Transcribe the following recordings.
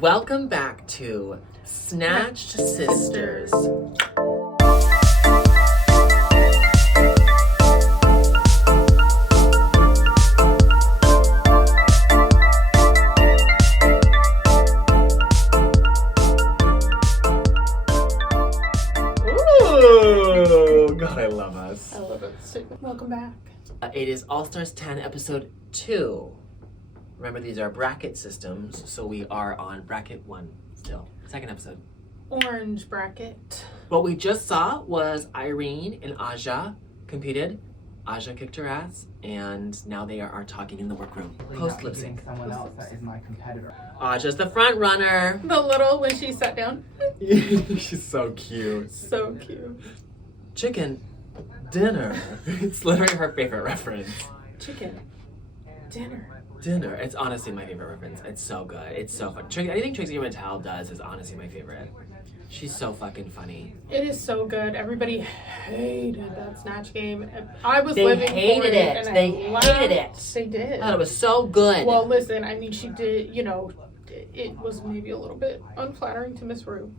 Welcome back to Snatched Sisters. Ooh, God, I love us. I love it. Welcome back. It is All Stars 10, episode 2. Remember, these are bracket systems, so we are on bracket 1 still. Second episode. Orange bracket. What we just saw was Irene and Aja competed. Aja kicked her ass, and now they are talking in the workroom. Post lip sync. Someone else that is my competitor. Aja's the front runner. The little when she sat down. She's so cute. So cute. Chicken dinner. It's literally her favorite reference. Chicken dinner. Dinner. It's honestly my favorite reference. It's so good. It's so fun. Anything Trixie Mattel does is honestly my favorite. She's so fucking funny. It is so good. Everybody hated that Snatch game. I was They living hated for it. and They I hated it. laughed. They did. I thought it was so good. Well, listen, I mean, she did, it was maybe a little bit unflattering to Miss Rue,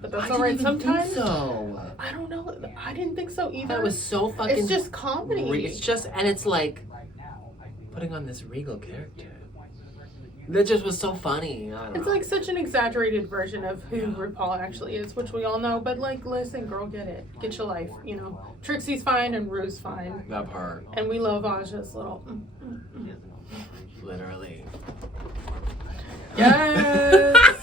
but that's all right. Sometimes, so. I don't know. I didn't think so either. That was so fucking. It's just comedy. It's just, and it's like putting on this regal character. That just was so funny. I don't It's know. like such an exaggerated version of who RuPaul actually is, which we all know. But listen, girl, get it. Get your life. Trixie's fine and Rue's fine. That part. And we love Aja's little. Literally. Yes.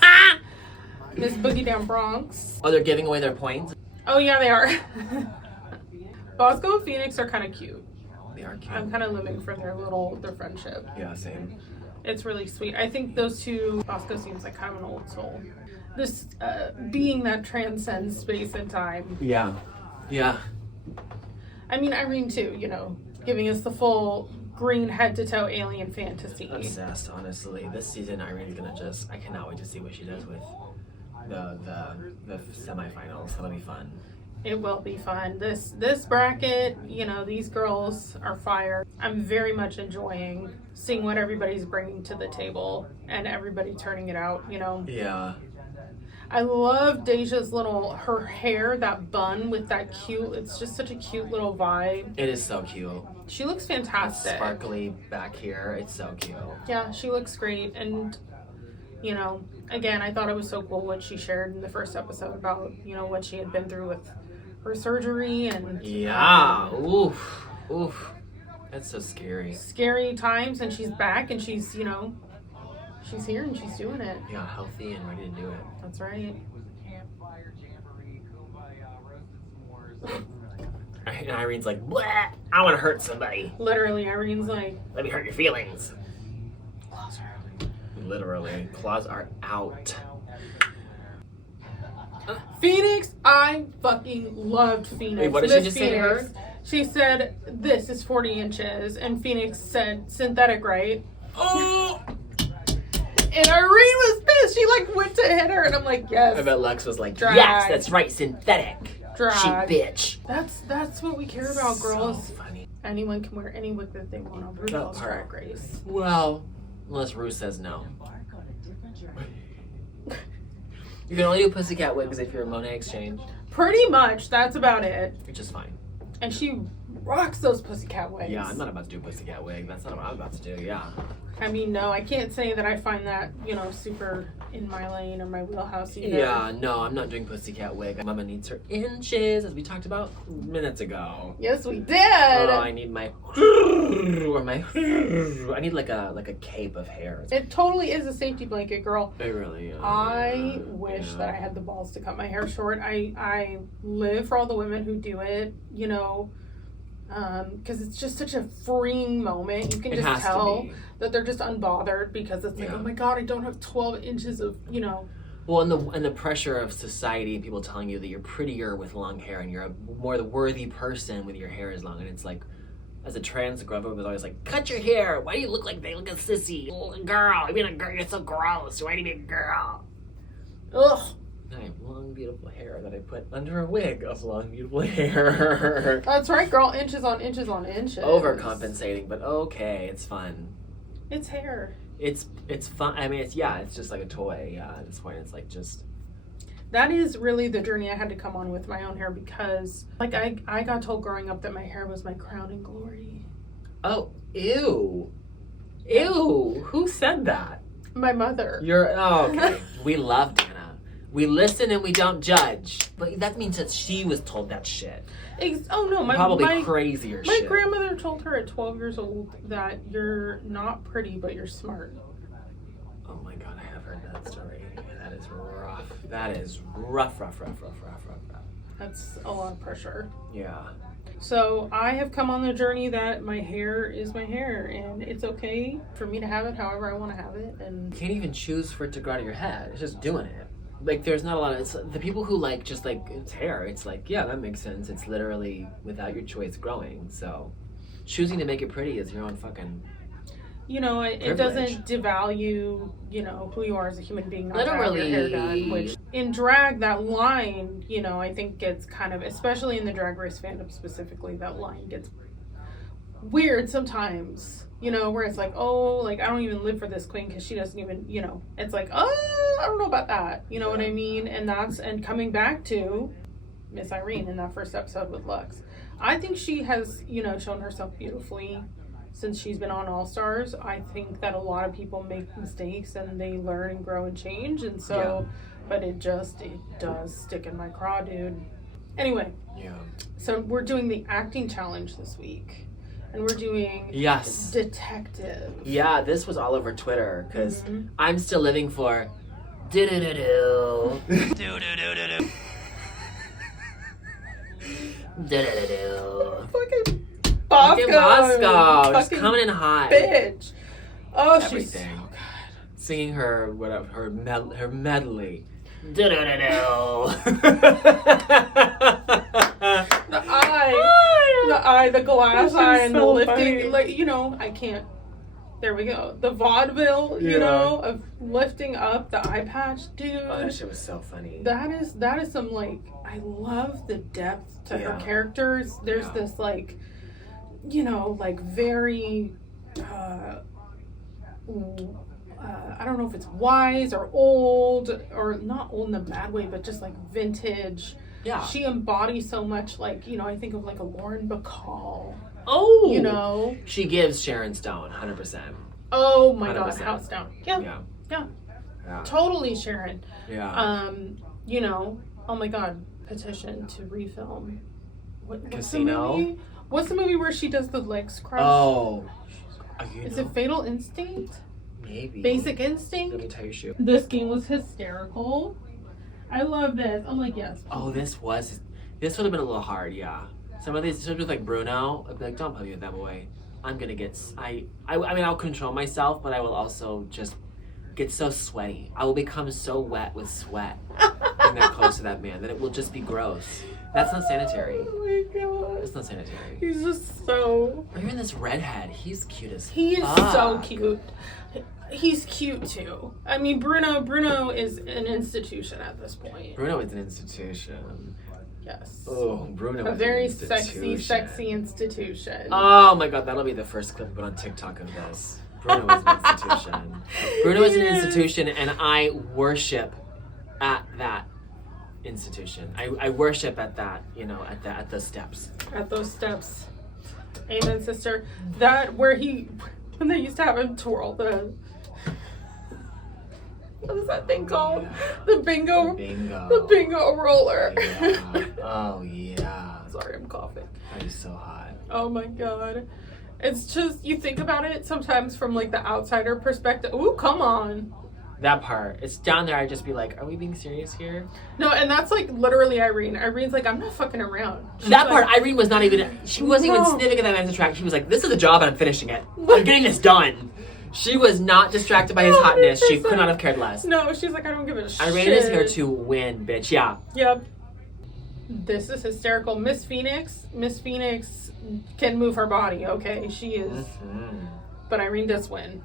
Miss Boogie Down Bronx. Oh, they're giving away their points? Oh yeah, they are. Bosco and Phoenix are kind of cute. They are cute. I'm kind of living for their friendship. Yeah, same. It's really sweet. I think those two, Bosco seems like kind of an old soul. This being that transcends space and time. Yeah. Yeah. I mean, Irene too, giving us the full green head to toe alien fantasy. Obsessed, honestly. This season, Irene's gonna I cannot wait to see what she does with the semifinals. That'll be fun. It will be fun. This bracket, these girls are fire. I'm very much enjoying seeing what everybody's bringing to the table and everybody turning it out, Yeah. I love Deja's her hair, that bun with that cute, it's just such a cute little vibe. It is so cute. She looks fantastic. Sparkly back here. It's so cute. Yeah, she looks great. And, again, I thought it was so cool what she shared in the first episode about, what she had been through with her surgery and Yeah. Oof. Oof. That's so scary. scary times, and she's back and she's she's here and she's doing it. Yeah, healthy and ready to do it. That's right. And Irene's like, blah, I want to hurt somebody. Literally, Irene's like, Let me hurt your feelings. claws are out. Literally. Claws are out. Phoenix, I fucking loved Phoenix. Wait, what did she Miss just say to her? She said, this is 40 inches. And Phoenix said, synthetic, right? Oh! And Irene was pissed. She went to hit her. And I'm like, yes. I bet Lex was like, Drag. yes, that's right, synthetic. Drag. She bitch. That's what we care about, girls. So funny. Anyone can wear any wig that they want on RuPaul's part. Drag Race. Well, unless Rue says no. You can only do pussycat wigs if you're a Monet Exchange, Pretty much, that's about it. which is fine. And she rocks those pussycat wigs. Yeah, I'm not about to do a pussycat wig. That's not what I'm about to do, yeah. I mean, no, I can't say that I find that, super in my lane or my wheelhouse either. Yeah, no, I'm not doing pussycat wig. Mama needs her inches, as we talked about minutes ago. Yes, we did. Oh, I need my or my I need like a cape of hair. It totally is a safety blanket, girl. It really is. I wish that I had the balls to cut my hair short. I live for all the women who do it, because it's just such a freeing moment. You can just tell that they're just unbothered because it's like, oh my god, I don't have 12 inches of, Well, and the pressure of society and people telling you that you're prettier with long hair and you're a more worthy person with your hair is long, and it's like, as a trans girl, everyone was always like, cut your hair. Why do you look like they look a sissy? Oh, girl, I mean a girl. You're so gross. Why do you be a girl? Ugh. I have long, beautiful hair that I put under a wig of long, beautiful hair. That's right, girl. Inches on inches on inches. Overcompensating, but okay, it's fun. It's hair. it's fun. I mean, it's just like a toy. Yeah, at this point, it's like just. That is really the journey I had to come on with my own hair because, like, I got told growing up that my hair was my crowning glory. Oh, ew. Ew. Who said that? My mother. Okay. We love Dana. We listen and we don't judge. But that means that she was told that shit. Oh, no. Probably crazier my shit. grandmother told her at 12 years old that you're not pretty, but you're smart. Oh my God, I have heard that story. That is rough. That is rough. That's a lot of pressure. Yeah. So I have come on the journey that my hair is my hair, and it's okay for me to have it however I want to have it. And You can't even choose for it to grow out of your head. It's just doing it. Like, there's not a lot of... It's the people who, like, just, like, it's hair. It's like, yeah, that makes sense. It's literally without your choice growing. So choosing to make it pretty is your own fucking... you know, it privilege. doesn't devalue, you know, who you are as a human being, not to have Literally. your hair done, which in drag, that line, you know, I think gets kind of, especially in the Drag Race fandom specifically, that line gets weird sometimes, you know, where it's like, oh, like, I don't even live for this queen because she doesn't even, you know, it's like, oh, I don't know about that, you know what I mean? And coming back to Miss Irene in that first episode with Lux, I think she has, you know, shown herself beautifully since she's been on All Stars. I think that a lot of people make mistakes and they learn and grow and change, and so, but it does stick in my craw, dude. Anyway, Yeah. so we're doing the acting challenge this week, and we're doing Yes. detective. Yeah, this was all over Twitter because Mhm. I'm still living for do-do-do-do. Do-do-do-do-do. Do-do-do-do. Fucking Fucking Bosco. Just Fucking coming in hot. bitch. Oh, she's Everything. so good. Singing her medley. Do-do-do-do. The glass This is eye, and the so lifting, funny. like, you know, I can't. There we go. The vaudeville, you Yeah. know, of lifting up the eye patch, dude. Oh, that shit was so funny. That is some, like, I love the depth to her Yeah. characters. There's Yeah. this, like, you know, like, very, I don't know if it's wise or old, or not old in a bad way, but just like vintage. Yeah. She embodies so much, like, you know, I think of like a Lauren Bacall, Oh. you know. She gives Sharon Stone 100%. Oh my 100%. God, house down. Yeah, Yeah. yeah. Yeah. Totally, Sharon. Yeah. You know, oh my God, petition to refilm. What's Casino? The movie? What's the movie where she does the legs crush? Oh. Is it Fatal Instinct? Maybe. Basic Let Instinct? me tell you, shoot. This game was hysterical. I love this. I'm like, yes. Oh, this would have been a little hard, yeah. Some of these, with like Bruno, I'd be like, don't play with that boy. I'm gonna get, I mean, I'll control myself, but I will also just get so sweaty. I will become so wet with sweat being that close to that man that it will just be gross. That's not sanitary. Oh my God. That's not sanitary. He's just so... Or even this redhead, he's cute as He is fuck. so cute. He's cute too. I mean, Bruno is an institution at this point. Bruno is an institution. Yes. Oh, Bruno A is very an institution. sexy institution. Oh my God, that'll be the first clip put on TikTok of this. Bruno is an institution. Bruno is an institution, and I worship at that institution. I worship at that, you know, at those steps. At those steps. Amen, sister. That where when they used to have him twirl the... What is that thing called? The bingo. The bingo roller. Yeah. Oh yeah. Sorry, I'm coughing. That is so hot. Oh my God. It's just, you think about it sometimes from like the outsider perspective. Ooh, come on. That part. It's down there. I'd just be like, are we being serious here? No, and that's like literally Irene. Irene's like, I'm not fucking around. She's That like, part, Irene was not even, she wasn't even No. sniffing at that man's attraction. She was like, this is a job and I'm finishing it. I'm getting this done. She was not distracted by his hotness. She could not have cared less. No, she's like, I don't give a shit. Irene is here to win, bitch. Yeah. Yep. This is hysterical. Miss Phoenix can move her body, okay? She is. Mm-hmm. But Irene does win.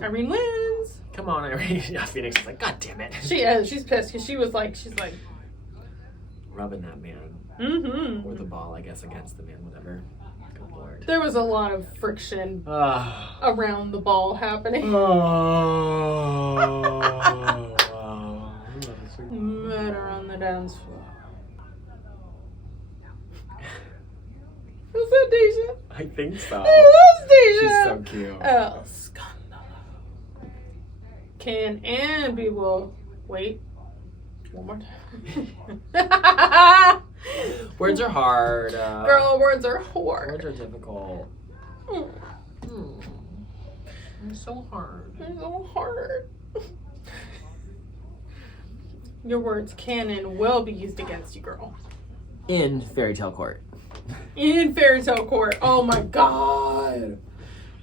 Irene wins. Come on, Irene. Yeah, Phoenix is like, God damn it. She is. She's pissed because she's like, rubbing that man. mm-hmm. Or the ball, I guess, against the man, whatever. Good Lord. There was a lot of friction around the ball happening. Better on the dance floor. Was that Deja? I think so. It was Deja. She's so cute. El Scandalo. Can and be will. Wait. One more time. Words are hard. Girl, words are hard. Words are difficult. They're so hard. They're so hard. Your words can and will be used against you, girl. In fairy tale court. In fairy tale court. Oh my god.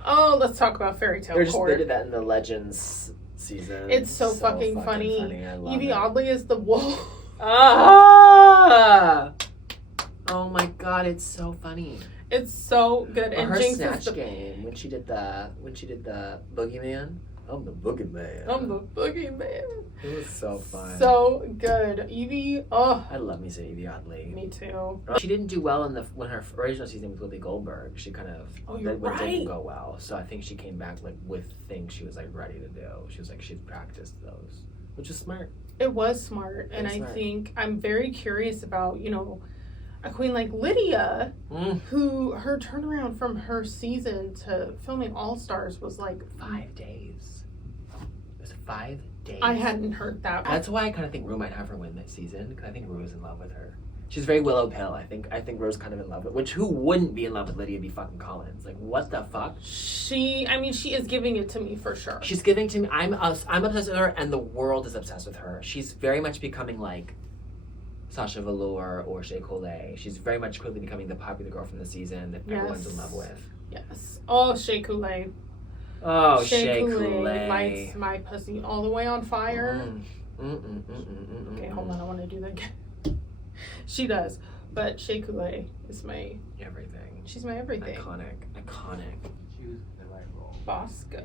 Oh, let's talk about fairy tale court. They did that in the Legends season. It's so fucking funny. Evie Oddly is the wolf. Ah! Oh my god, it's so funny. It's so good. Or And her Jinx Snatch is the game when she did the boogeyman. I'm the boogeyman. I'm the boogeyman. It was so fun. So good. Evie, oh. I love me some Evie Oddly. Me too. She didn't do well when her original season with Whoopi Goldberg. She kind of you're right. didn't go well. So I think she came back like with things she was like ready to do. She was like she'd practiced those, which is smart. It was smart, and I think I'm very curious about a queen like Lydia, who her turnaround from her season to filming All Stars was like 5 days. It was 5 days. I hadn't heard that. That's why I kind of think Rue might have her win this season because I think Rue is in love with her. She's very Willow Pill. I think Rue's kind of in love with. Which who wouldn't be in love with Lydia? Be fucking Collins. Like what the fuck? She is giving it to me for sure. She's giving to me. I'm obsessed with her, and the world is obsessed with her. She's very much becoming like Sasha Velour or Shea Coulee. She's very much quickly becoming the popular girl from the season that everyone's in love with. Yes. Oh, Shea Coulee. Oh, Shea Coulee lights my pussy all the way on fire. Okay, hold on. I want to do that again. She does, but Shea Coulee is my everything. She's my everything. Iconic. Choose the right role. Bosco.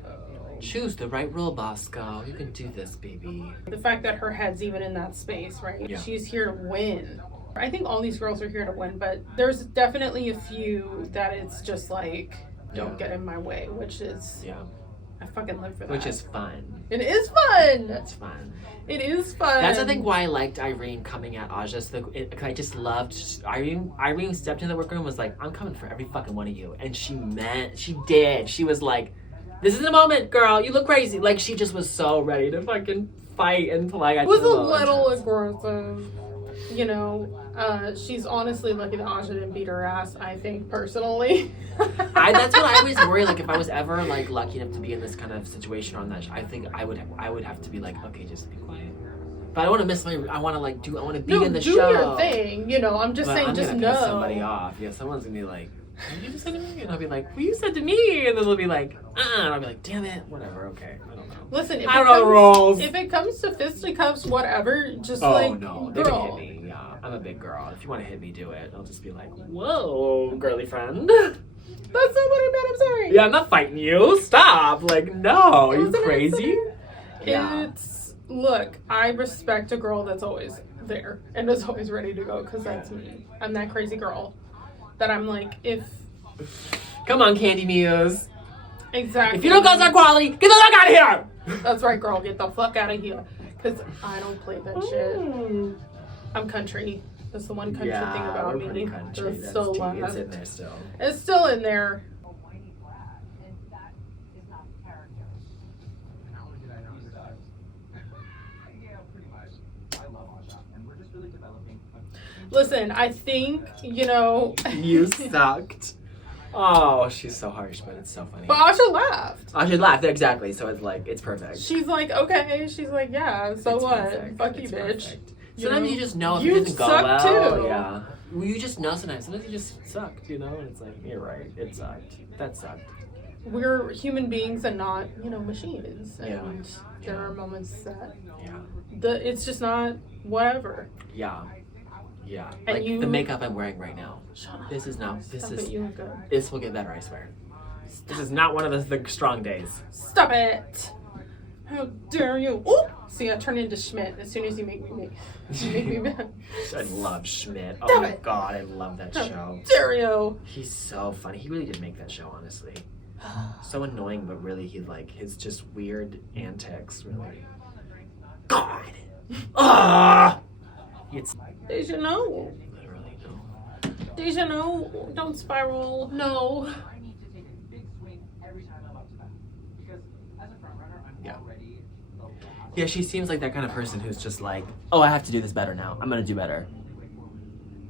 Choose the right role, Bosco. You can do this, baby. The fact that her head's even in that space, right? Yeah. She's here to win. I think all these girls are here to win, but there's definitely a few that it's just like, don't get in my way, which is, I fucking live for that. Which is fun. It is fun. That's fun. It is fun. That's I think why I liked Irene coming at Aja. I just loved Irene. Irene stepped in the workroom and was like, I'm coming for every fucking one of you. And she did. She was like, this is the moment, girl. You look crazy. Like, she just was so ready to fucking fight and like. It was a little aggressive. She's honestly lucky that Aja didn't beat her ass, I think, personally. That's what I always worry. Like, if I was ever like lucky enough to be in this kind of situation on that, I think I would have to be like, okay, just be quiet. But I want to miss I want to be in the show. Do your thing. I'm just saying, just know. Piss somebody off. Yeah, someone's gonna be like, what did you just say to me? And I'll be like, well, you said to me. And then they'll be like, and I'll be like, damn it, whatever, okay, I don't know. Listen, if it comes to fisticuffs, whatever, just no, they girl. can hit me. Yeah, I'm a big girl. If you want to hit me, do it. I'll just be like, whoa, girly friend. That's not what I meant. I'm sorry. Yeah, I'm not fighting you. Stop. Like, no, are you crazy? Look, I respect a girl that's always there and is always ready to go because that's me. I'm that crazy girl that I'm like, if. Come on, Candy Muse. Exactly. If you don't got quality, get the fuck out of here. That's right, girl. Get the fuck out of here. Because I don't play that shit. I'm country. That's the one country thing about me. Country. It's still It's in there still. It's still in there. Listen, I think, You sucked. Oh, she's so harsh, but it's so funny. But Asha laughed. Asha laughed, exactly. So it's like, it's perfect. She's like, okay. She's like, yeah, so it's what? Perfect. Fuck you, it's bitch. Perfect. Sometimes you just know if you it doesn't go suck well. Too. Yeah. Well, you just know sometimes. Sometimes you just sucked, and it's like, you're right. It sucked. That sucked. We're human beings and not, machines. And there are moments that it's just not whatever. Yeah. Yeah. And like the makeup I'm wearing right now. This is not. This will get better, I swear. This is not one of the strong days. Stop it. How dare you? Ooh! See, I turn into Schmidt as soon as you make me mad. I love Schmidt. Oh Damn my it. god, I love that How show. dare you? He's so funny. He really did make that show, honestly. So annoying, but really, he like his just weird antics. Really. God. Ah. It's Deja, no. literally no. Deja, no. Don't spiral. No. I need to take a big swing every time I'm up to bat. Because as a front runner, I'm Yeah. already the last. Yeah, she seems like that kind of person who's just like, oh, I have to do this better now. I'm gonna do better.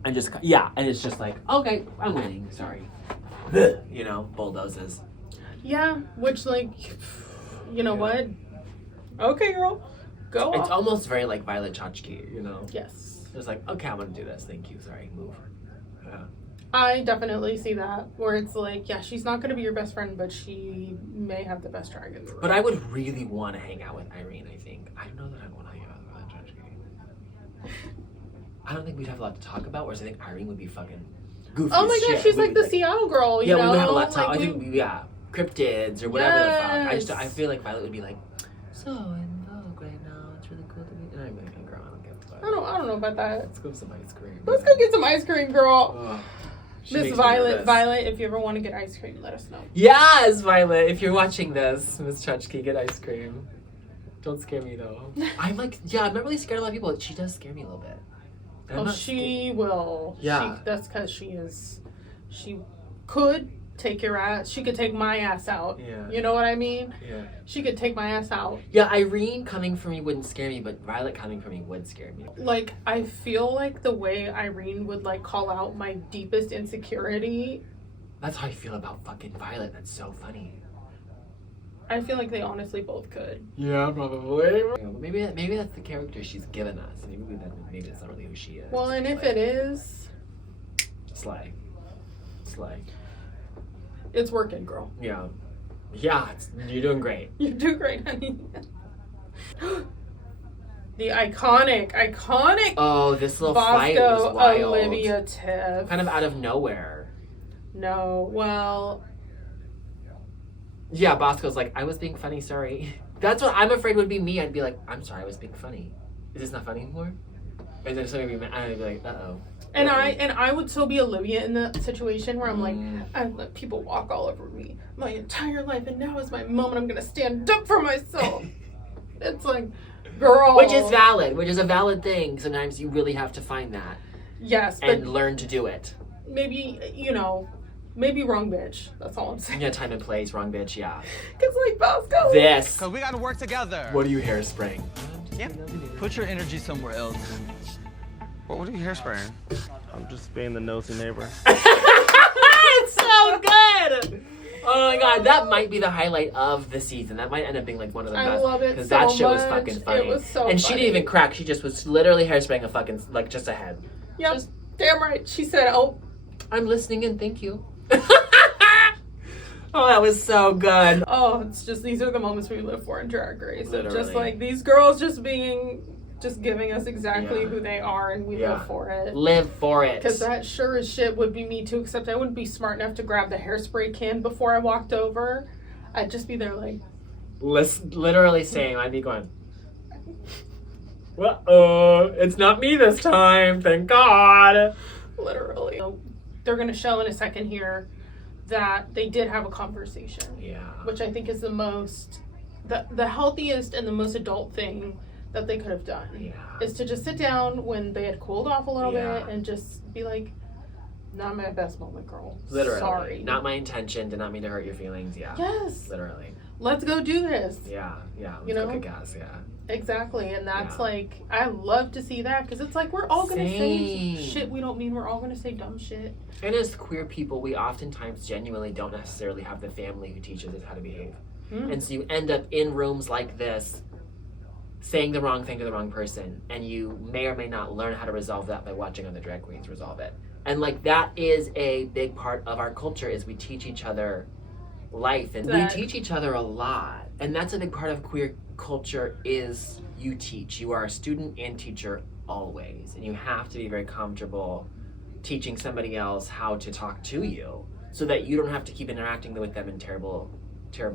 And just and it's just like, okay, I'm winning. Sorry. You know, bulldozes. Yeah, which, like, you know what? Okay, girl. Go It's off. almost very like Violet Chachki, you know. Yes. It's like, okay, I'm gonna do this. Thank you. Sorry, move. Yeah. I definitely see that, where it's like, yeah, she's not going to be your best friend, but she may have the best drag in the room. But I would really want to hang out with Irene, I think. I don't know that I want to hang out with Violet Chachki. I don't think we'd have a lot to talk about, whereas I think Irene would be fucking goofy. Oh my as gosh, shit. she's We'd like be the Seattle girl, you yeah, know? we would have a lot to talk. Like, I think, cryptids or whatever the fuck. I Yes. feel like Violet would be like, so in vogue right now. It's really cool to meet. And I'm like, girl, I don't get the vibe. I don't know about that. Let's go have some ice cream. Let's go get some ice cream, girl. Ugh. She Miss makes me Violet, nervous. Violet, if you ever want to get ice cream, let us know. Yes, Violet. If you're watching this, Miss Chachki, get ice cream. Don't scare me though. I'm like, I'm not really scared of a lot of people. She does scare me a little bit. And I'm Oh, not she will. Yeah. That's because she could take your ass. She could take my ass out. Yeah. You know what I mean? Yeah. She could take my ass out. Yeah, Irene coming for me wouldn't scare me, but Violet coming for me would scare me. Like, I feel like the way Irene would, like, call out my deepest insecurity, That's how I feel about fucking Violet. That's so funny. I feel like they honestly both could. Yeah, probably. Maybe that's the character she's given us. Maybe that's not really who she is. Well, and if it is, Slay. it's working, girl. Yeah. Yeah, you're doing great. You do great, honey. The iconic Oh, this little fight was Bosco wild. Olivia Tiff. Kind of out of nowhere. No, well, Yeah, Bosco's like, I was being funny, sorry. That's what I'm afraid would be me. I'd be like, I'm sorry, I was being funny. Is this not funny anymore? And then somebody would be mad, and I'd be like, uh-oh. and I would so be Olivia in the situation where I'm like, Mm. I let people walk all over me my entire life, and now is my moment. I'm gonna stand up for myself. It's like, girl. Which is valid, which is a valid thing. Sometimes you really have to find that Yes, but and learn to do it. maybe, maybe wrong bitch. That's all I'm saying. Yeah, time and place, wrong bitch, yeah. Cause like Bosco. This. Cause we gotta work together. What are you hairspraying? Yeah. Put your energy somewhere else. What are you hairspraying? I'm just being the nosy neighbor. It's so good! Oh my god, that might be the highlight of the season. That might end up being like one of the I best. love it Because so that shit was much. fucking funny. It was so and she funny. didn't even crack. She just was literally hairspraying a fucking, like, just a head. Yep. Just- Damn right. She said, "Oh, I'm listening in, thank you. Oh, that was so good. oh." It's just these are the moments we live for in Drag Race. Of just Literally. like these girls just giving us exactly Yeah. who they are, and we Yeah. live for it. Live for it. Because that sure as shit would be me too. Except I wouldn't be smart enough to grab the hairspray can before I walked over. I'd just be there like, Literally saying, I'd be going, uh-oh, it's not me this time, thank God. literally. So they're gonna show in a second here that they did have a conversation. Yeah. Which I think is the healthiest and the most adult thing that they could have done. Yeah. Is to just sit down when they had cooled off a little Yeah. bit and just be like, not my best moment, girl. Literally. Sorry. Not my intention, did not mean to hurt your feelings, yeah. Yes. Literally. Let's go do this. Yeah, yeah. You know? Kick ass, yeah. Exactly. And that's Yeah. like, I love to see that because it's like we're all going to say Same. shit we don't mean. We're all going to say dumb shit. And as queer people, we oftentimes genuinely don't necessarily have the family who teaches us how to behave. Mm. And so you end up in rooms like this saying the wrong thing to the wrong person, and you may or may not learn how to resolve that by watching other drag queens resolve it. And like that is a big part of our culture is we teach each other life, and That- we teach each other a lot. And that's a big part of queer culture is you teach. You are a student and teacher always, and you have to be very comfortable teaching somebody else how to talk to you so that you don't have to keep interacting with them in terrible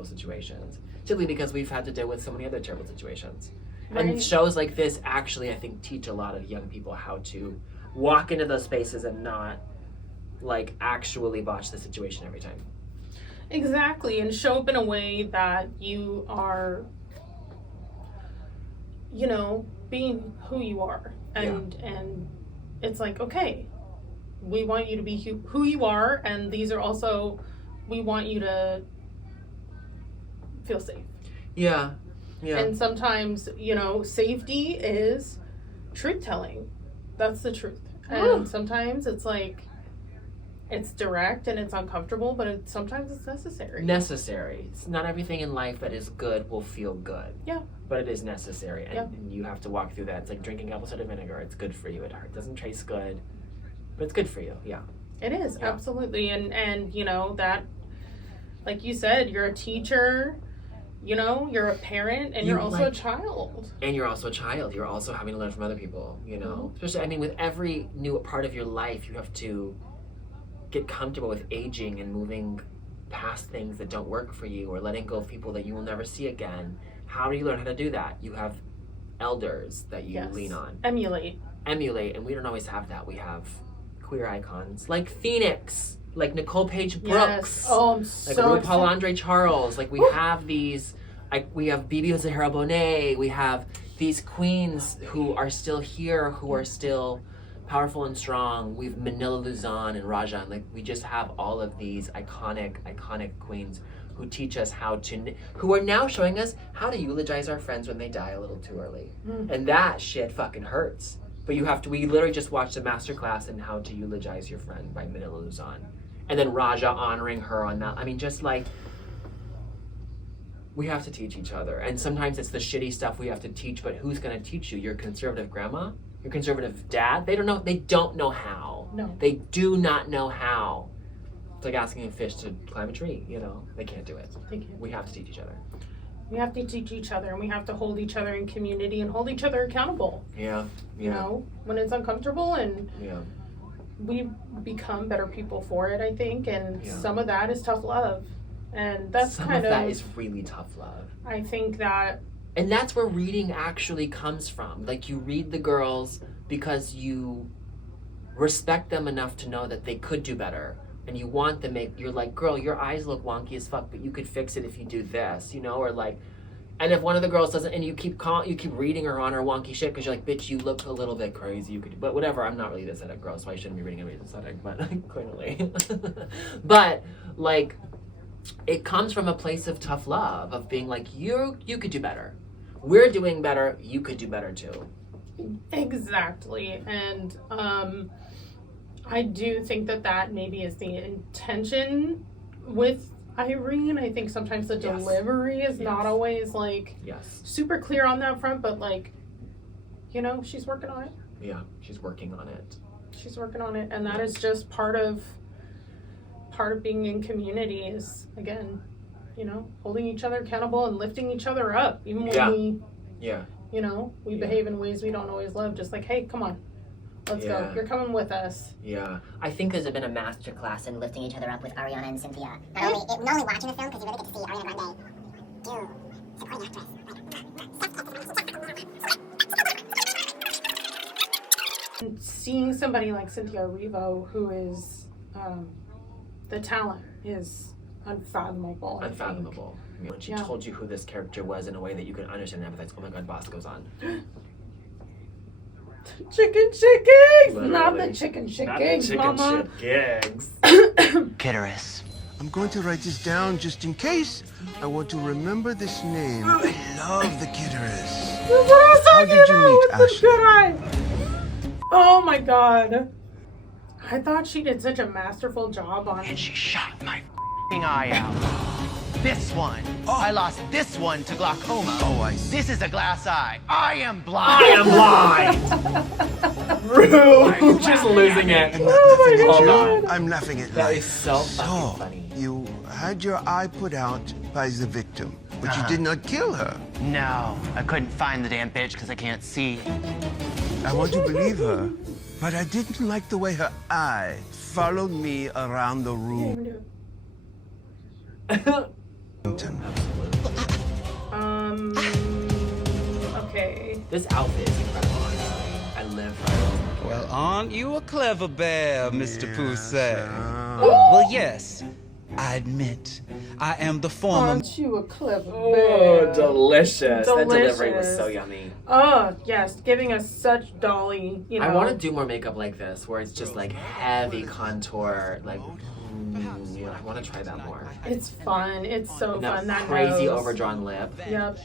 situations. Simply because we've had to deal with so many other terrible situations. Right. And shows like this actually, I think, teach a lot of young people how to walk into those spaces and not like actually botch the situation every time. Exactly, and show up in a way that you are, you know, being who you are. And it's like, okay, we want you to be who you are, and these are also, we want you to feel safe. Yeah. Yeah. And sometimes, you know, safety is truth telling. That's the truth. And sometimes it's like, it's direct and it's uncomfortable, but sometimes it's necessary. Necessary. It's not everything in life that is good will feel good. Yeah. But it is necessary, and you have to walk through that. It's like drinking apple cider vinegar. It's good for you. It doesn't taste good, but it's good for you. Yeah. It is, absolutely. And you know, that, like you said, you're a teacher, you know, you're a parent, and you're also a child. And you're also a child. You're also having to learn from other people, you know. Especially, I mean, with every new part of your life, you have to get comfortable with aging and moving past things that don't work for you, or letting go of people that you will never see again. How do you learn how to do that? You have elders that you lean on. Emulate, and we don't always have that. We have queer icons like Phoenix, like Nicole Page Brooks, Oh, I'm like so RuPaul Andre Charles. Like we have these, we have Bibi Zahara Bonet. We have these queens who are still here, who are still powerful and strong. We've Manila Luzon and Rajan. Like we just have all of these iconic queens who teach us who are now showing us how to eulogize our friends when they die a little too early. And that shit fucking hurts. But we literally just watched a masterclass in how to eulogize your friend by Manila Luzon. And then Raja honoring her on that. I mean, just like, we have to teach each other. And sometimes it's the shitty stuff we have to teach, but who's gonna teach you? Your conservative grandma? Your conservative dad? They don't know how. No. They do not know how. It's like asking a fish to climb a tree, you know? They can't do it. They can't. We have to teach each other. We have to teach each other, and we have to hold each other in community and hold each other accountable. Yeah. You know, when it's uncomfortable, and we become better people for it, I think. And some of that is tough love. And that's some of that is really tough love. I think that. And that's where reading actually comes from. Like, you read the girls because you respect them enough to know that they could do better. And you want them, you're like, girl, your eyes look wonky as fuck, but you could fix it if you do this, you know? Or like, and if one of the girls doesn't, and you keep reading her on her wonky shit because you're like, bitch, you look a little bit crazy. You could, but whatever. I'm not really this aesthetic girl, so I shouldn't be reading anybody's aesthetic, but clearly. But like, it comes from a place of tough love, of being like, you could do better. We're doing better. You could do better too. Exactly. And I do think that maybe is the intention with Irene. I think sometimes the delivery is not always like super clear on that front, but like, you know, she's working on it. Yeah, she's working on it. She's working on it, and that is just part of being in community is, again, you know, holding each other accountable and lifting each other up, even when we, you know, we behave in ways we don't always love. Just like, hey, come on. Let's go. You're coming with us. Yeah. I think there's been a master class in lifting each other up with Ariana and Cynthia. Not only watching the film, because you really get to see Ariana Grande do supporting actress. And seeing somebody like Cynthia Erivo, who is the talent, is unfathomable. Unfathomable. When she told you who this character was in a way that you could understand and empathize, oh my god, boss goes on. Chicken gigs! Literally. Not the chicken gigs, mama. gigs. Kitteris. I'm going to write this down just in case. I want to remember this name. I love the Kitteris. That's what I was How talking did you about meet with the Ashley? good eye. Oh my god. I thought she did such a masterful job on And she shot my eye out. This one. I lost this one to glaucoma. Oh, I see. This is a glass eye. I am blind. I am blind! Rude! Just losing it. I'm not laughing at Hold you. on. I'm laughing at That life. is so fucking funny. You had your eye put out by the victim, but you did not kill her. No, I couldn't find the damn bitch because I can't see. I want to believe her, but I didn't like the way her eye followed me around the room. This outfit is incredible, honestly. I live for it. Well, aren't you a clever bear, Mr. Poussey? Well, yes, I admit, I am the former... Aren't you a clever Oh, bear? delicious. That delivery was Delicious. so yummy. Oh, yes, giving us such Dolly, you know. I want to do more makeup like this, where it's just like heavy contour, like, I want to try that more. It's fun. It's so And fun. that That crazy nose. overdrawn lip. Yep.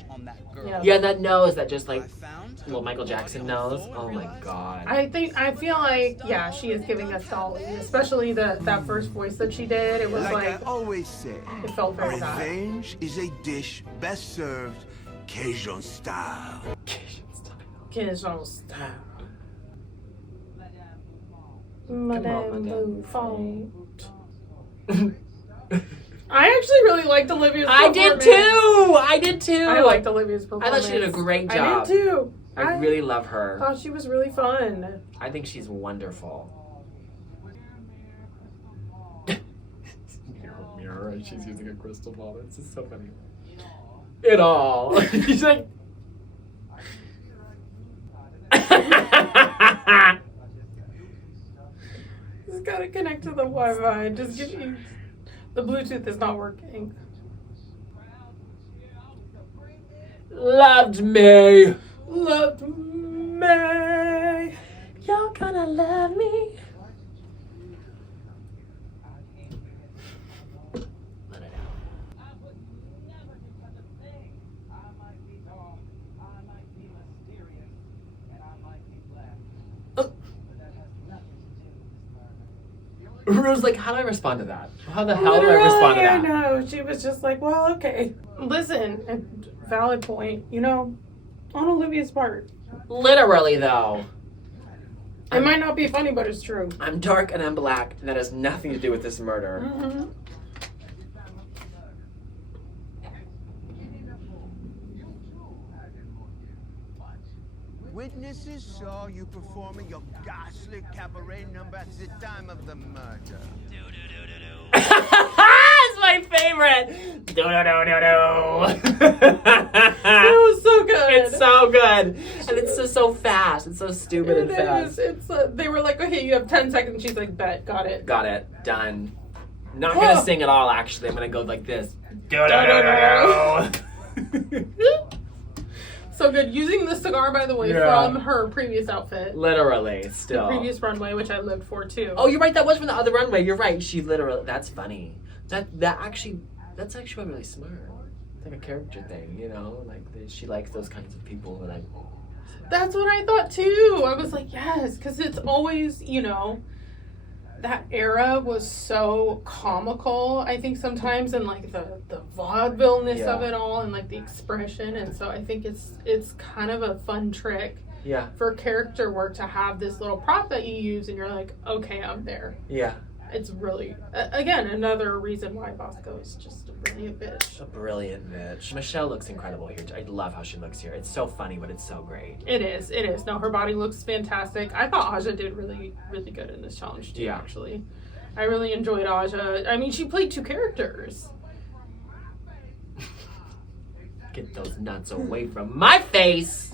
Yep. Yeah, that nose, that just like little Michael Jackson nose. Oh my god. I feel like, yeah, she is giving us Dolly, especially that first voice that she did. It was Like I like, always say, it felt very bad. revenge is a dish best served Cajun style. Cajun style. Madame Bouffant. I actually really liked Olivia's I performance. did too! I liked Olivia's I performance. thought she did a great job. I did too. I really love her. thought she was really fun. I think she's wonderful. Mirror, and she's using a crystal ball. This is so funny. It all. She's like. Just gotta connect to the Wi-Fi. Just give me. The Bluetooth is not working. Loved me. Loved me. You're gonna love me. Let it out. Rue's like, how do I respond to that? How the hell do I respond to that? I know. She was just like, well, okay. Listen, a valid point. You know, on Olivia's part. Literally, though. It might not be funny, but it's true. I'm dark and I'm black, and that has nothing to do with this murder. Mm-hmm. Witnesses saw you performing your ghastly cabaret number at the time of the murder. It's my favorite. Do do do do do. It was so good. It's so good, and it's just so fast. It's so stupid and It fast. is. It's. They were like, okay, you have 10 seconds. She's like, bet, got it. Got it. Done. Not gonna sing at all. Actually, I'm gonna go like this. Do do do do do. So good. Using the cigar, by the way, Yeah. from her previous outfit. Literally, The still. previous runway, which I lived for too. Oh, you're right. That was from the other runway. You're right. She literally. That's funny. That's actually really smart. It's like a character thing, you know. Like she likes those kinds of people who are like. That's what I thought too. I was like, yes, because it's always, you know, that era was so comical, I think sometimes, and like the vaudeville-ness of it all and like the expression, and so I think it's kind of a fun trick Yeah. for character work to have this little prop that you use and you're like, okay, I'm there. Yeah. It's really, again, another reason why Bosco is just really a bitch. A brilliant bitch. Michelle looks incredible here. I love how she looks here. It's so funny, but it's so great. It is. No, her body looks fantastic. I thought Aja did really, really good in this challenge too, actually. I really enjoyed Aja. I mean, she played two characters. Get those nuts away from my face!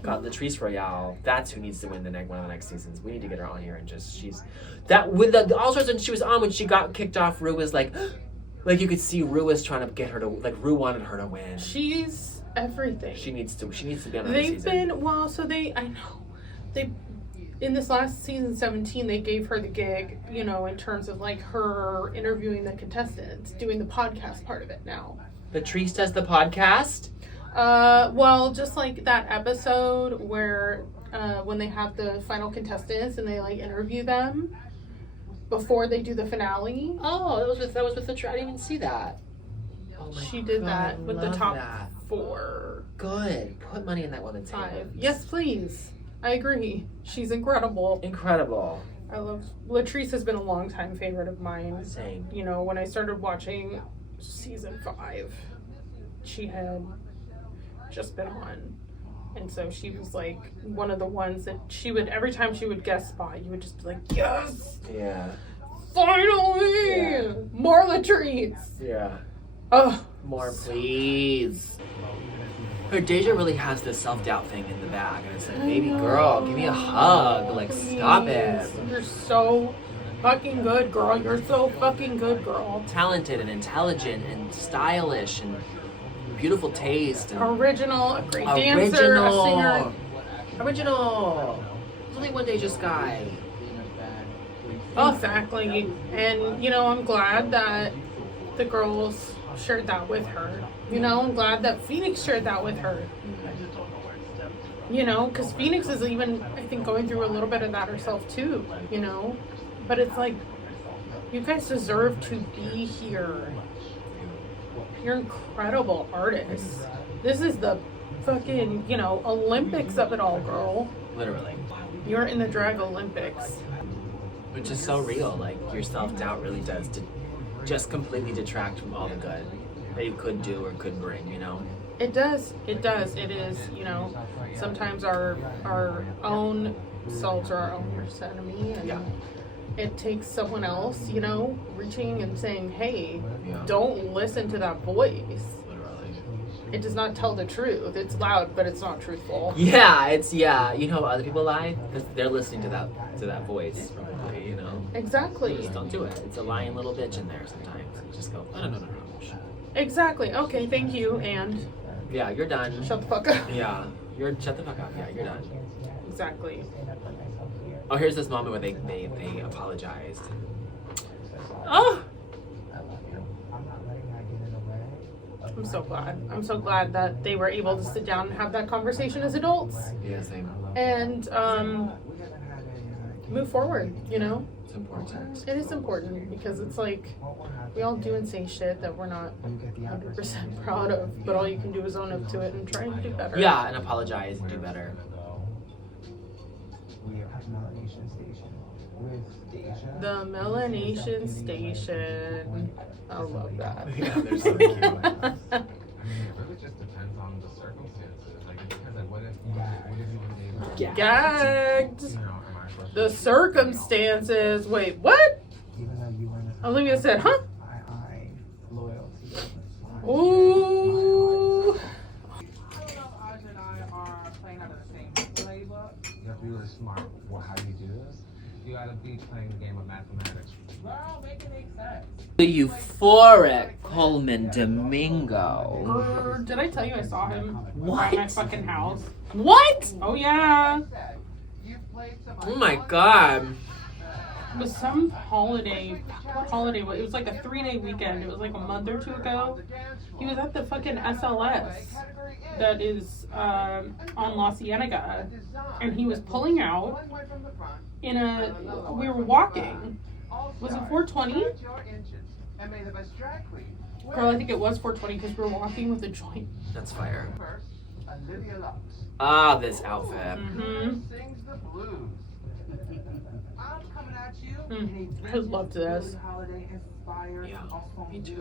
God, Latrice Royale, that's who needs to win one of the next seasons. We need to get her on here and just, with the All Stars when she was on, when she got kicked off, Rue was like you could see Rue was trying to get her to, like, Rue wanted her to win. She's everything. She needs to be on another season. In this last season 17, they gave her the gig, you know, in terms of like her interviewing the contestants, doing the podcast part of it now. Latrice does the podcast? Well, just like that episode where when they have the final contestants and they like interview them before they do the finale. Oh, that was with the I didn't even see that. Oh my She did God, that with the love top that. 4. Good. Put money in that woman's 5. hand. Yes, please. I agree. She's incredible. Incredible. I love Latrice has been a long time favorite of mine. Same. You know, when I started watching season 5, she had just been on. And so she was like one of the ones that she would, every time she would guest spot, you would just be like, yes! Yeah. Finally! Yeah. More Latrice! Yeah. Oh, More, please. Her Deja really has this self-doubt thing in the back, and it's like, baby girl, give me a hug. Like, stop it. You're so fucking good, girl. You're so fucking good, girl. Talented and intelligent and stylish and beautiful taste. And Original, a great dancer, a singer. Original. There's only one Deja Sky. Exactly. And, you know, I'm glad that the girls shared that with her. You know, I'm glad that Phoenix shared that with her. You know, because Phoenix is even, I think, going through a little bit of that herself too, you know? But it's like, you guys deserve to be here. You're incredible artists. This is the fucking, you know, Olympics of it all, girl. Literally. You're in the drag Olympics. Which is so real. Like, your self-doubt really does just completely detract from all the good that you could do or could bring, you know? It does. It does. It is, you know, sometimes our own selves are our own worst enemy. And Yeah. it takes someone else, you know, reaching and saying, hey, Yeah. don't listen to that voice. Literally. It does not tell the truth. It's loud, but it's not truthful. Yeah, you know how other people lie? They're listening to that voice, probably, you know? Exactly. Just don't do it. It's a lying little bitch in there sometimes. You just go, no. Exactly. Okay, thank you, and Yeah, you're done. shut the fuck up. Yeah, shut the fuck up. Yeah, you're done. Exactly. Oh, here's this moment where they apologized. Oh! I'm so glad. I'm so glad that they were able to sit down and have that conversation as adults Yeah, same. and move forward, you know? It's important. It is important because it's like we all do and say shit that we're not 100% proud of, but all you can do is own up to it and try and do better. Yeah, and apologize and do better. The Melanation Station. I love that. Yeah, they're so cute. It really just depends on the circumstances. Like, it depends on what if you Gagged. The circumstances. Wait, what? Olivia said, huh? Ooh. Aj and I are playing out of the same playbook. You have to be really smart. Well, how do you do this? You gotta be playing the game of mathematics. Girl, make it make sense. The euphoric Coleman Domingo. Did I tell you I saw him What? at my fucking house? What? Oh yeah. Oh my god. It was some holiday. What holiday? It was like a 3-day weekend. It was like a month or two ago. He was at the fucking SLS that is on La Cienega, and he was pulling out in a. We were walking. Was it 420? Girl, I think it was 420 because we were walking with a joint. That's fire. Ah, this outfit. Mm-hmm. I loved this. Yeah, me too.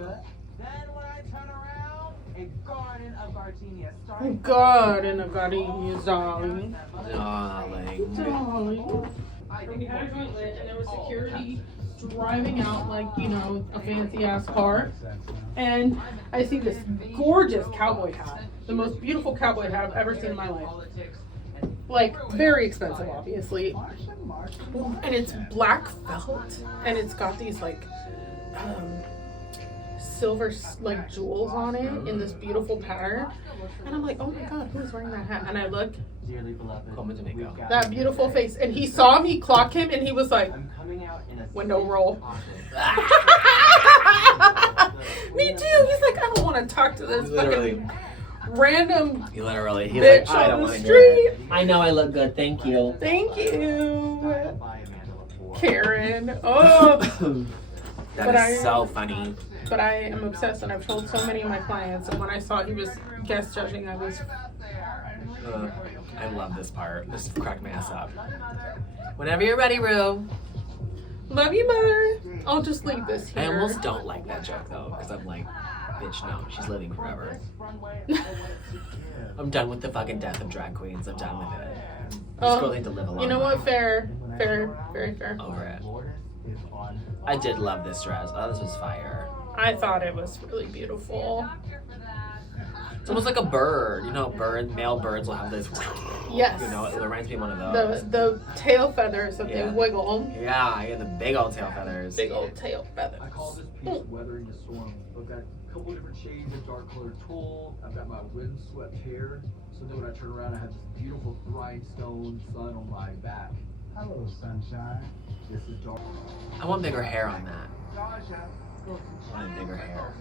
Then when I turn around, a garden of gardenias. Garden of gardenias, darling. Darling. Darling. We had a joint lit and there was security driving out like, you know, a fancy ass car. And I see this gorgeous cowboy hat. The most beautiful cowboy hat I've ever seen in my life. Like, very expensive, obviously. And it's black felt. And it's got these, like, silver, like, jewels on it in this beautiful pattern. And I'm like, oh my god, who's wearing that hat? And I look, Dearly beloved, Coleman Domingo. that beautiful face. And he saw me clock him, and he was like, I'm coming out in a window roll. Me too. He's like, I don't want to talk to this Literally. fucking random He literally. bitch like, I don't on want the to hear it. street. I know I look good, thank you. Thank you, Karen. Oh, That But is so funny. but I am obsessed, and I've told so many of my clients. And when I saw he was guest judging, I was. I love this part. This cracked my ass up. Whenever you're ready, Rue. Love you, mother. I'll just leave this I here. almost don't like that joke though, because I'm like, bitch, no, she's living forever. I'm done with the fucking death of drag queens. I'm done with it. This Oh, girl needs to live a long you know life. what? Fair, very fair. Over it. I did love this dress. Oh, this was fire. I thought it was really beautiful. It's almost like a bird. You know, male birds will have this. Yes. You know, it reminds me of one of those. The tail feathers that they wiggle. Yeah, the big old tail feathers. Big old tail feathers. I call this piece weathering the storm. I've got a couple different shades of dark colored tulle. I've got my windswept hair. So then when I turn around, I have this beautiful rhinestone sun on my back. Hello, sunshine. This is dark. I want bigger hair on that. I want bigger hair.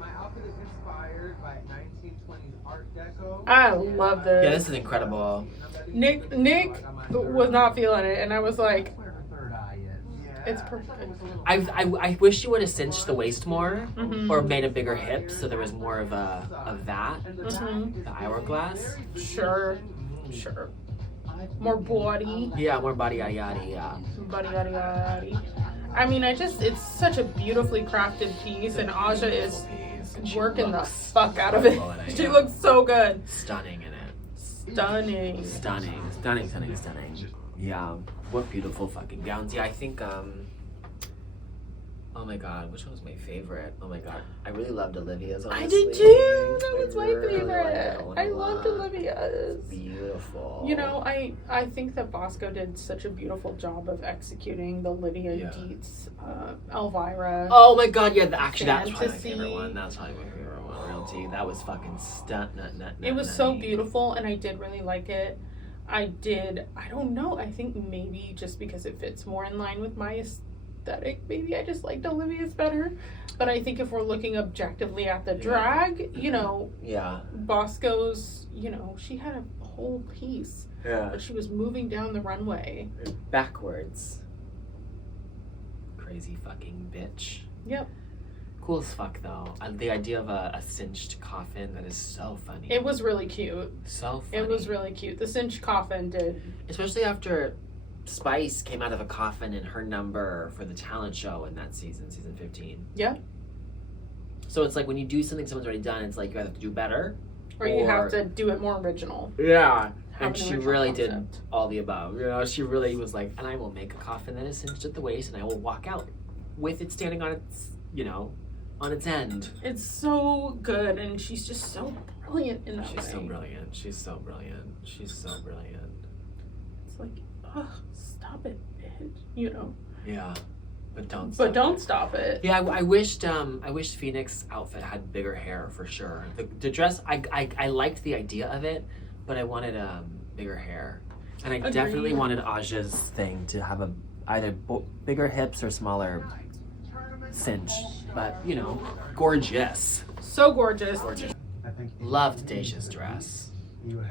My outfit is inspired by 1920s Art Deco. I love this. Yeah, this is incredible. Nick was not feeling it, and I was like, it's perfect. I wish you would have cinched the waist more, or made a bigger hip, so there was more of that. The hourglass. Sure. More body. Yeah, more body yada yada. Yeah. Body yada yada. I mean, it's such a beautifully crafted piece, and Aja is working the fuck out of it. She looks so good. Stunning in it. Stunning. Stunning. Yeah. What beautiful fucking gowns. Yeah, I think oh my god, which one was my favorite? Oh my god, I really loved Olivia's, honestly. I did too. That was my favorite. I loved Olivia's. Beautiful. You know, I think that Bosco did such a beautiful job of executing the Olivia Dietz, Elvira. Oh my god, yeah, actually that's probably my fantasy. favorite one. That's probably my favorite one. Real tea. That was fucking It was so beautiful, and I did really like it. I don't know, I think maybe just because it fits more in line with my aesthetic, maybe I just liked Olivia's better. But I think if we're looking objectively at the drag, you know, Bosco's, you know, she had a whole piece. Yeah. But she was moving down the runway. Backwards. Crazy fucking bitch. Yep. Cool as fuck though. The idea of a cinched coffin, that is so funny. It was really cute. So funny. It was really cute. The cinched coffin did. Especially after Spice came out of a coffin in her number for the talent show in that season 15. Yeah. So it's like when you do something someone's already done, it's like you have to do better. Or you have to do it more original. Yeah. Have And an she original really concept. did all the above. You know, she really was like, and I will make a coffin that is cinched at the waist and I will walk out with it standing on its, you know, on its end. It's so good, and she's just so brilliant in that way. She's so brilliant. It's like, ugh, stop it, bitch. You know. Yeah. But don't stop it. Yeah, I wished Phoenix's outfit had bigger hair for sure. The dress, I liked the idea of it, but I wanted bigger hair. And I definitely wanted Aja's thing to have either bigger hips or smaller cinch. But, you know, gorgeous. So gorgeous. Loved Deja's dress.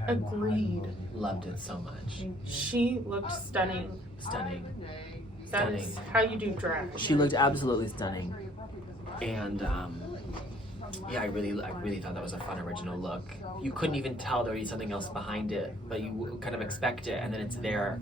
Agreed. Loved it so much. She looked stunning. That is how you do drag. She looked absolutely stunning. And, yeah, I really thought that was a fun original look. You couldn't even tell there was something else behind it, but you kind of expect it, and then it's there.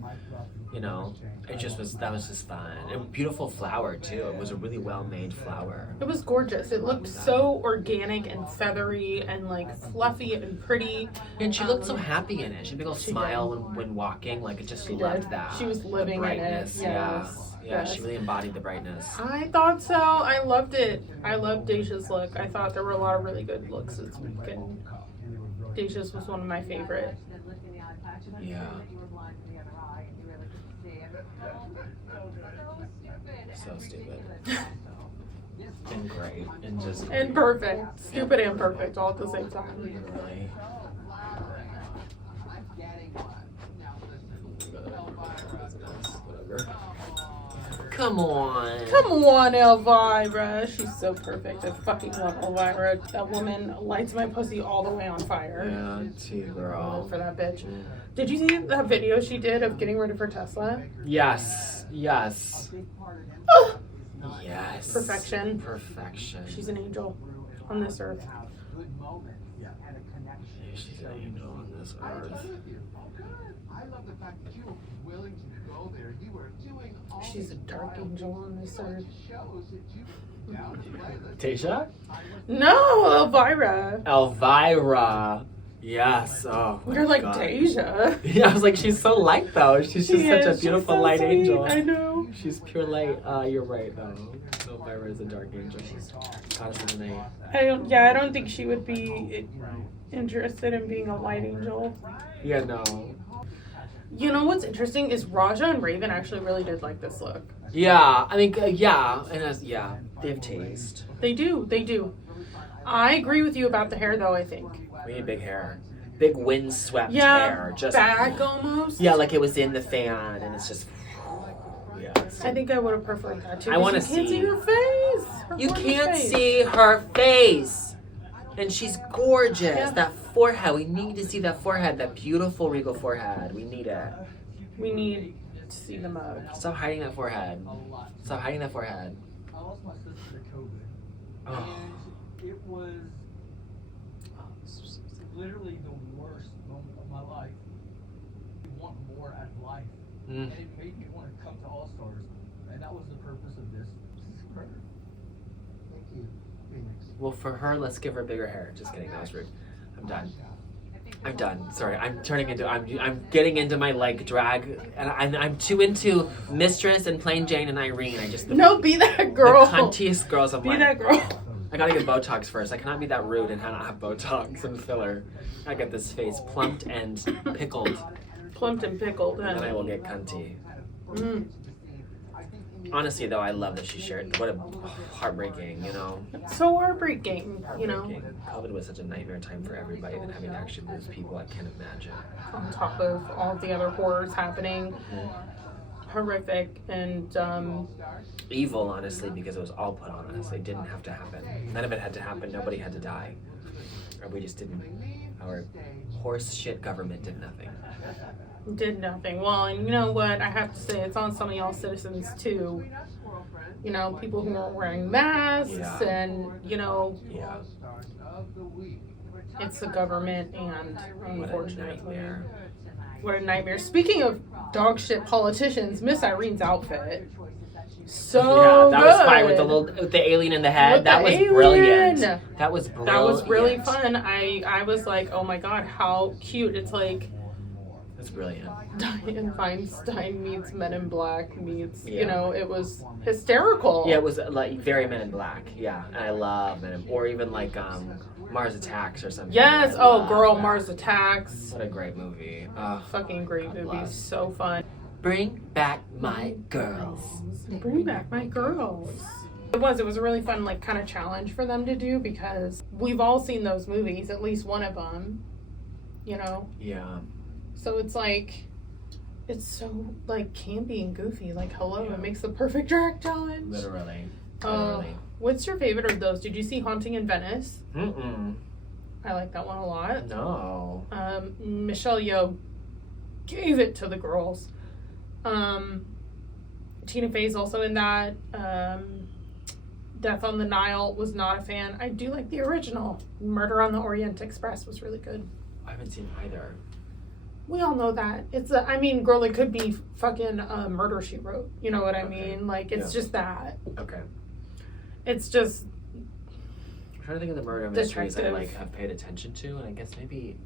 You know, that was just fun. And beautiful flower too. It was a really well made flower. It was gorgeous. It looked so organic and feathery and like fluffy and pretty. And she looked so happy in it. She had a big old smile when walking. Like it just loved that. She was living in it. Brightness. Yes. Yeah, she really embodied the brightness. I thought so. I loved it. I loved Deja's look. I thought there were a lot of really good looks this weekend. Deja's was one of my favorite. Yeah. So stupid. And great. And just great. And perfect. Stupid and perfect all at the same time. Really. Whatever. Come on, Elvira. She's so perfect. I fucking love Elvira. That woman lights my pussy all the way on fire. Yeah, too, girl. For that bitch. Did you see that video she did of getting rid of her Tesla? Yes. Oh. Yes. Perfection. She's an angel on this earth. She's an angel on this earth. I love the fact that you were willing to go there. You were doing all She's a dark angel on this earth. Tasha? No, Elvira. Yes. Oh. You're like God. Deja. Yeah, I was like, she's so light though. She's just such a beautiful so light sweet. angel. I know. She's pure light. You're right though. Elvira is a dark angel. Goddess of the night. I don't think she would be interested in being a light angel. Yeah, no. You know what's interesting is Raja and Raven actually really did like this look. Yeah, I mean, yeah, and they have taste. They do. I agree with you about the hair though, I think. We need big hair. Big windswept Yeah, hair. Just back almost. Yeah, like it was in the fan and it's just yeah. I think I would have preferred that too. I want to see. You can't see her face. You can't see her face. And she's gorgeous. Yeah. That forehead. We need to see that forehead. That beautiful regal forehead. We need it. We need to see the mug. Stop hiding that forehead. Stop hiding that forehead. I lost my sister to COVID. Oh. And it was literally the worst moment of my life. I want more out of life. And it made me want to come to All Stars. And that was the purpose of this prayer. Thank you, Phoenix. Well, for her, let's give her bigger hair. Just kidding. That was rude. I'm done. I'm done. Sorry, I'm getting into my like drag, and I'm too into Mistress and Plain Jane and Irene. No, be that girl. The cuntiest girls of Be mine. that girl. I gotta get Botox first. I cannot be that rude and not have Botox and filler. I get this face plumped and pickled. Plumped and pickled. And then I will get cunty. Honestly, though, I love that she shared. What a heartbreaking, you know. It's so heartbreaking, you know. COVID was such a nightmare time for everybody, and having to actually lose people, I can't imagine. On top of all the other horrors happening. Horrific and evil, honestly, because it was all put on us. It didn't have to happen. None of it had to happen. Nobody had to die. Or we just didn't. Our horse shit government did nothing. Did nothing. Well, and you know what? I have to say, it's on some of y'all citizens too. You know, people who are wearing masks and, you know, it's the government and unfortunately. What a nightmare. Speaking of dog shit politicians, Miss Irene's outfit. So that was fine with the alien in the head. That was brilliant. That was brilliant. That was really fun. I was like, oh my god, how cute. It's like it's brilliant. Diane Feinstein meets Men in Black meets, you know, it was hysterical. Yeah, it was like very Men in Black. Yeah, and I love Men in, or even like Mars Attacks or something. Yes, girl, Mars Attacks. What a great movie. Fucking great movie. So fun. Bring back my girls. Bring back my girls. It was a really fun, like, kind of challenge for them to do because we've all seen those movies, at least one of them, you know? Yeah. So it's like, it's so, like, campy and goofy. Like, hello, it makes the perfect drag challenge. Literally. What's your favorite of those? Did you see Haunting in Venice? Mm-mm. I like that one a lot. No. Michelle Yeoh gave it to the girls. Tina Fey's also in that. Death on the Nile was not a fan. I do like the original. Murder on the Orient Express was really good. I haven't seen either. We all know that. I mean, girl, it could be fucking Murder, She Wrote. You know what I mean? Like, it's just that. Okay. It's just... I'm trying to think of the murder mysteries I like have paid attention to, and I guess maybe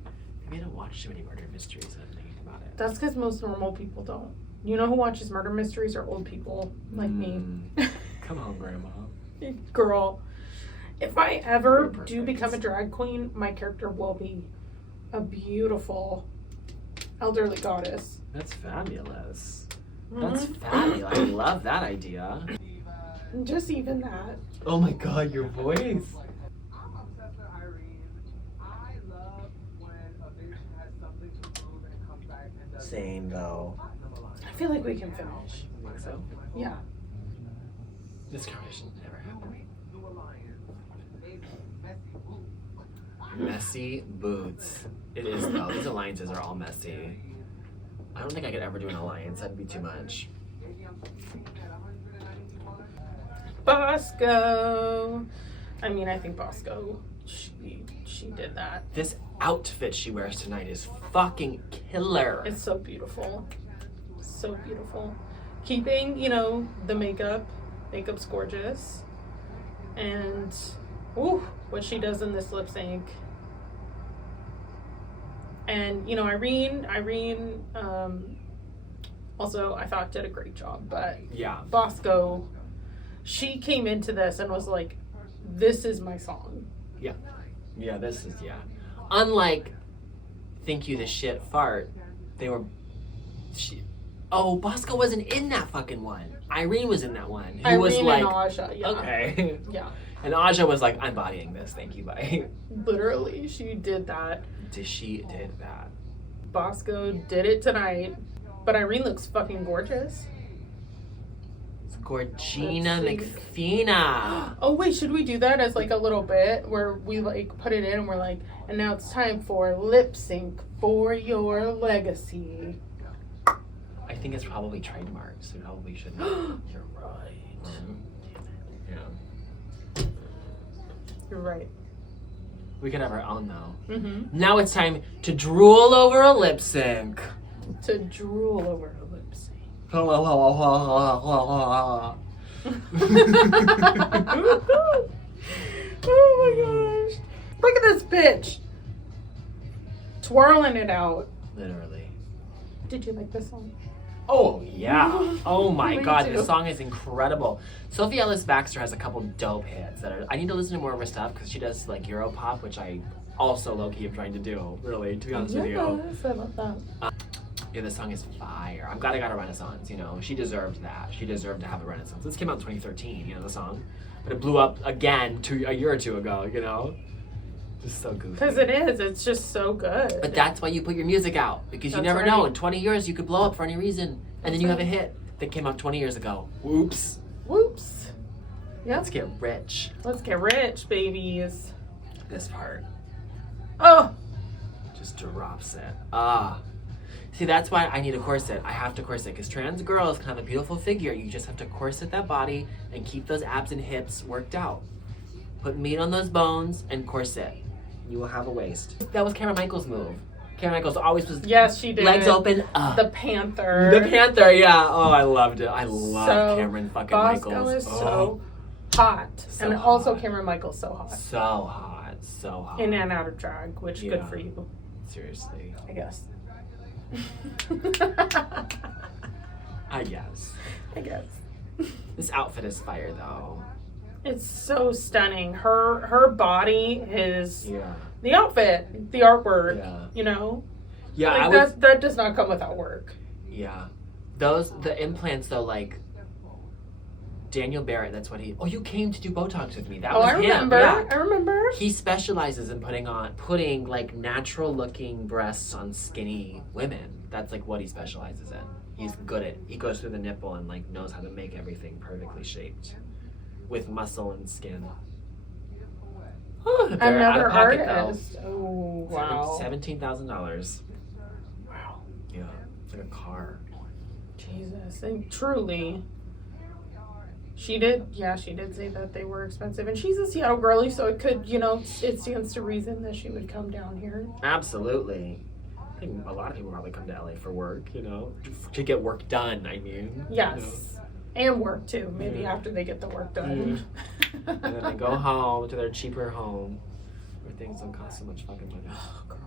I don't watch too many murder mysteries. I'm thinking about it. That's because most normal people don't. You know who watches murder mysteries are old people like me. Come on, Grandma. Girl, if I ever do become a drag queen, my character will be a beautiful elderly goddess. That's fabulous. That's fabulous. I love that idea. Just even that. Oh my god, your voice. I'm obsessed with Irene. I love when a bitch has something to prove and comes back and does. Same though. I feel like we can finish. I think so. Yeah. This conversation never happened. Messy boots. It is though. These alliances are all messy. I don't think I could ever do an alliance. That'd be too much. Bosco. I mean, I think Bosco, she did that. This outfit she wears tonight is fucking killer. It's so beautiful. So beautiful. Keeping, you know, the makeup. Makeup's gorgeous. And, ooh, what she does in this lip sync. And, you know, Irene, also I thought did a great job. But Yeah. Bosco, she came into this and was like, this is my song. Yeah, this is, unlike Think You the Shit Fart, they were, Bosco wasn't in that fucking one. Irene was in that one. Who was like, and Aja, yeah. okay. Yeah. And Aja was like, I'm bodying this, thank you, bye. Literally, she did that. She did that. Bosco did it tonight, but Irene looks fucking gorgeous. It's Gorgina McFina. Oh wait, should we do that as like a little bit where we like put it in and we're like, and now it's time for lip sync for your legacy. I think it's probably trademarked, so we probably shouldn't. You're right. Yeah. You're right. We could have our own though. Mm-hmm. Now it's time to drool over a lip sync. To drool over a lip sync. Oh Oh my gosh. Look at this bitch. Twirling it out. Literally. Did you like this song? Oh yeah. Oh my Me god, too. this song is incredible. Sophie Ellis Baxter has a couple dope hits that are. I need to listen to more of her stuff because she does like Europop, which I also low-key am trying to do, really, to be honest with you. Yes, I love that. Yeah, this song is fire. I'm glad I got a renaissance, you know. She deserved that. She deserved to have a renaissance. This came out in 2013, you know, the song. But it blew up again a year or two ago, you know? Just so goofy. Because it is. It's just so good. But that's why you put your music out. Because you never know. In 20 years, you could blow up for any reason. And then you have a hit that came out 20 years ago. Whoops. Whoops. Yep. Let's get rich. Let's get rich, babies. This part. Oh! Just drops it. See, that's why I need a corset. I have to corset because trans girls can have a beautiful figure. You just have to corset that body and keep those abs and hips worked out. Put meat on those bones and corset. You will have a waist. That was Cameron Michaels' move. Cameron Michaels always was she did. legs open. The Panther. The Panther, yeah. Oh, I loved it. I love Cameron fucking Bosco Michaels. Is so hot. So and hot. also Cameron Michaels so hot. So hot. So hot. In and out of drag, which good for you. Seriously. I guess. I guess. This outfit is fire though. It's so stunning. Her body is the outfit, the artwork, you know? Yeah, like that does not come without work. Yeah. The implants though, like Daniel Barrett, that's what he you came to do Botox with me. That was I remember. him. Yeah. I remember. He specializes in putting like natural looking breasts on skinny women. That's like what he specializes in. He's good at he goes through the nipple and like knows how to make everything perfectly shaped with muscle and skin. Another artist. Oh wow. $17,000. Wow. Yeah. It's like a car. Jesus. And truly. She did say that they were expensive. And she's a Seattle girlie, so it could, it stands to reason that she would come down here. Absolutely. I think a lot of people probably come to LA for work, to get work done, I mean. Yes. And work too, maybe after they get the work done. And then they go home to their cheaper home where things don't cost so much fucking money. Oh, girl.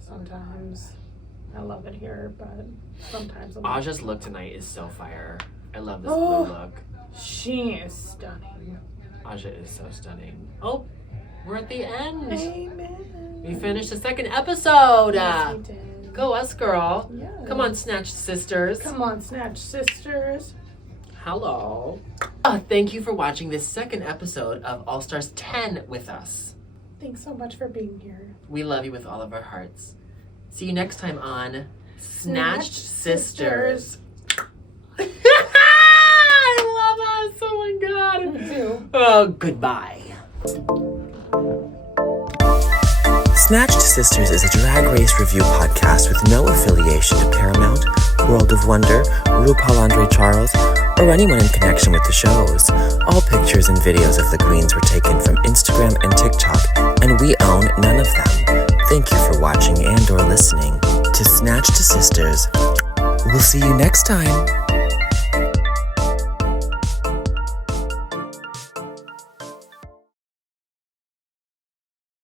Sometimes. I love it here, but sometimes Aja's look tonight is so fire. I love this blue look. She is stunning. Aja is so stunning. Oh, we're at the end. Amen. We finished the second episode. Yes, we did. Go us, girl. Yes. Come on, Snatched sisters. Come on, Snatched sisters. Hello. Thank you for watching this second episode of All Stars 10 with us. Thanks so much for being here. We love you with all of our hearts. See you next time on Snatched Sisters. I love us. Oh my god. Me too. Oh, goodbye. Snatched Sisters is a drag race review podcast with no affiliation to Paramount, World of Wonder, RuPaul Andre Charles, or anyone in connection with the shows. All pictures and videos of the queens were taken from Instagram and TikTok, and we own none of them. Thank you for watching and or listening to Snatched Sisters. We'll see you next time.